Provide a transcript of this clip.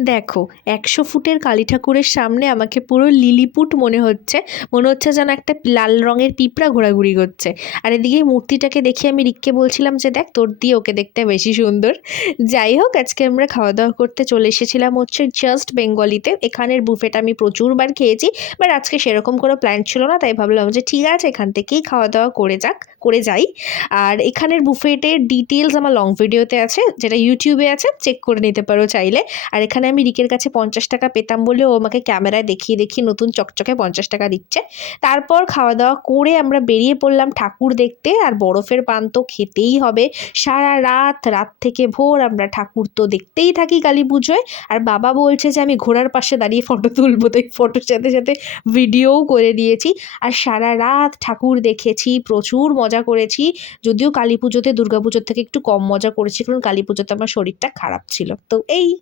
দেখো, ১০০ ফুটের কালী ঠাকুরের সামনে আমাকে পুরো লিলিপুট মনে হচ্ছে। মনে হচ্ছে যেন একটা লাল রঙের পিঁপড়া ঘোরাঘুরি করছে। আর এদিকে এই মূর্তিটাকে দেখে আমি রিককে বলছিলাম যে, "দেখ, তোর দিয়ে ওকে দেখতে বেশি সুন্দর।" যাই হোক, আজকে আমরা খাওয়া-দাওয়া করতে চলে এসেছিলাম হচ্ছে জাস্ট বেঙ্গলিতে। এখানের বুফেটা আমি প্রচুরবার খেয়েছি। বাট আজকে সেরকম কোনো প্ল্যান ছিল না, তাই ভাবলাম যে ঠিক আছে, এখান থেকেই খাওয়া-দাওয়া করে যাই। আর এখানের বুফেটের ডিটেইলস আমার লং ভিডিওতে আছে, যেটা ইউটিউবে আছে, চেক করে নিতে পারো চাইলে। আর এখানে আমি রিকের কাছে ৫০ টাকা পেতাম বলে ও আমাকে ক্যামেরায় দেখিয়ে দেখিয়ে নতুন চকচকে ৫০ টাকা দিচ্ছে। তারপর খাওয়া দাওয়া করে আমরা বেরিয়ে পড়লাম ঠাকুর দেখতে। আর বরফের পান তো খেতেই হবে। সারা রাত থেকে ভোর আমরা ঠাকুর তো দেখতেই থাকি কালী পুজোয়। আর বাবা বলছে যে আমি ঘোড়ার পাশে দাঁড়িয়ে ফটো তুলবো, তাই ফটোর সাথে সাথে ভিডিওও করে দিয়েছি। আর সারা রাত ঠাকুর দেখেছি, প্রচুর মজা করেছি। যদিও কালী পুজোতে দুর্গা পুজোর থেকে একটু কম মজা করেছি, কারণ কালী পুজোতে আমার শরীরটা খারাপ ছিল। তো এই